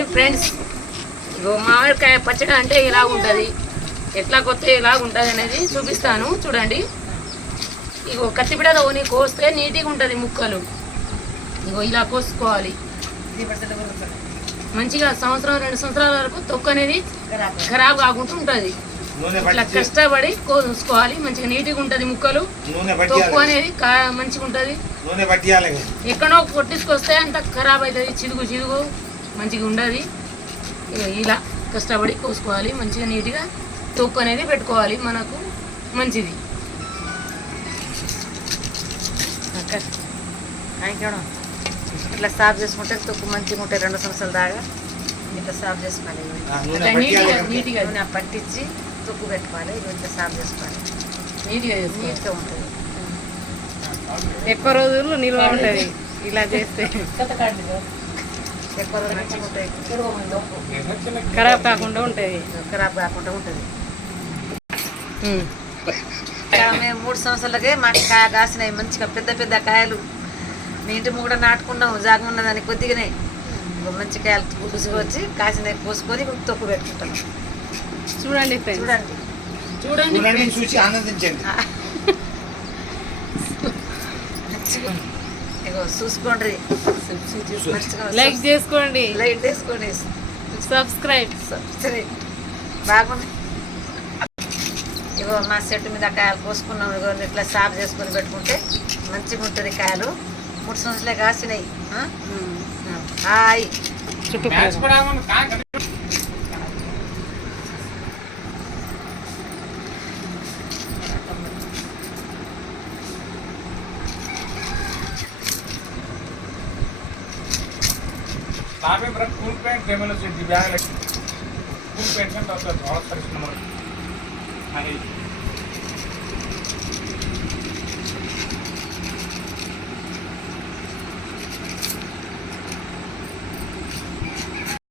Hi friends, ఇగో మామిడికాయ పచ్చడి అంటే ఇలా ఉంటుంది, ఎట్లా కొత్త ఇలా ఉంటుంది అనేది చూపిస్తాను చూడండి. ఇగో కత్తిపీటతో కోస్తే నీట్గా ఉంటుంది ముక్కలు. ఇగో ఇలా కోసుకోవాలి మంచిగా. సంవత్సరం 2 సంవత్సరాల వరకు తొక్కు అనేది ఖరాబ్ కాకుండా ఉంటుంది. ఇట్లా కష్టపడి కోసుకోవాలి, మంచిగా నీట్గా ఉంటుంది ముక్కలు. తొక్కు అనేది మంచిగా ఉంటుంది. ఎక్కడో కొట్టించుకొస్తే అంత ఖరాబ్ అవుతుంది, చిదుగు చిదుగు మంచిగా ఉండదు. ఇలా కష్టపడి కోసుకోవాలి, మంచిగా నీట్గా తొక్కు అనేది పెట్టుకోవాలి, మనకు మంచిది. ఇట్లా సాఫ్ చేసుకుంటే తొక్కు మంచిగా ఉంటాయి. 2 సంవత్సరాల దాకా ఇట్లా సాఫ్ చేసుకోవాలి. నీట్గా పట్టించి తొక్కు పెట్టుకోవాలి. ఇట్లా సాఫ్ చేసుకోవాలి, నీట్గా ఉంటుంది. ఎక్కువ రోజులు నిల్వ ఉంటుంది ఇలా చేస్తే. ఎక్కువ రోజులు మంచిగా ఉంటాయి, ఖరాబ్ కాకుండా ఉంటుంది. ఖరాబ్ కాకుండా ఉంటుంది. మేము 3 సంవత్సరాలకే మాకు కాయ కాసినాయి, మంచిగా పెద్ద పెద్ద కాయలు. మీ ఇంటి కూడా నాటుకున్నాము, జాగం ఉన్నదాన్ని కొద్దిగానే మంచి కాయలు గుసుకొచ్చి కాసినాయి కోసుకొని తొక్కు పెట్టుకుంటాము. చూడండి చూడండి చూడండి చూసి ఆనందించండి. ఇగో చూసుకోండి, లైక్ చేసుకోండి, సబ్స్క్రైబ్ బాగుంది. ఇగో మా చెట్టు మీద కాయలు కోసుకున్నాం. ఇగో ఇట్లా సాఫ్ చేసుకొని పెట్టుకుంటే మంచిగా ఉంటుంది. కాయలు 3 సంవత్సరాలే కాసినాయి. హాయ్ फुल पैंट फेमल दिव्यांग फुल पेंशन बहुत नंबर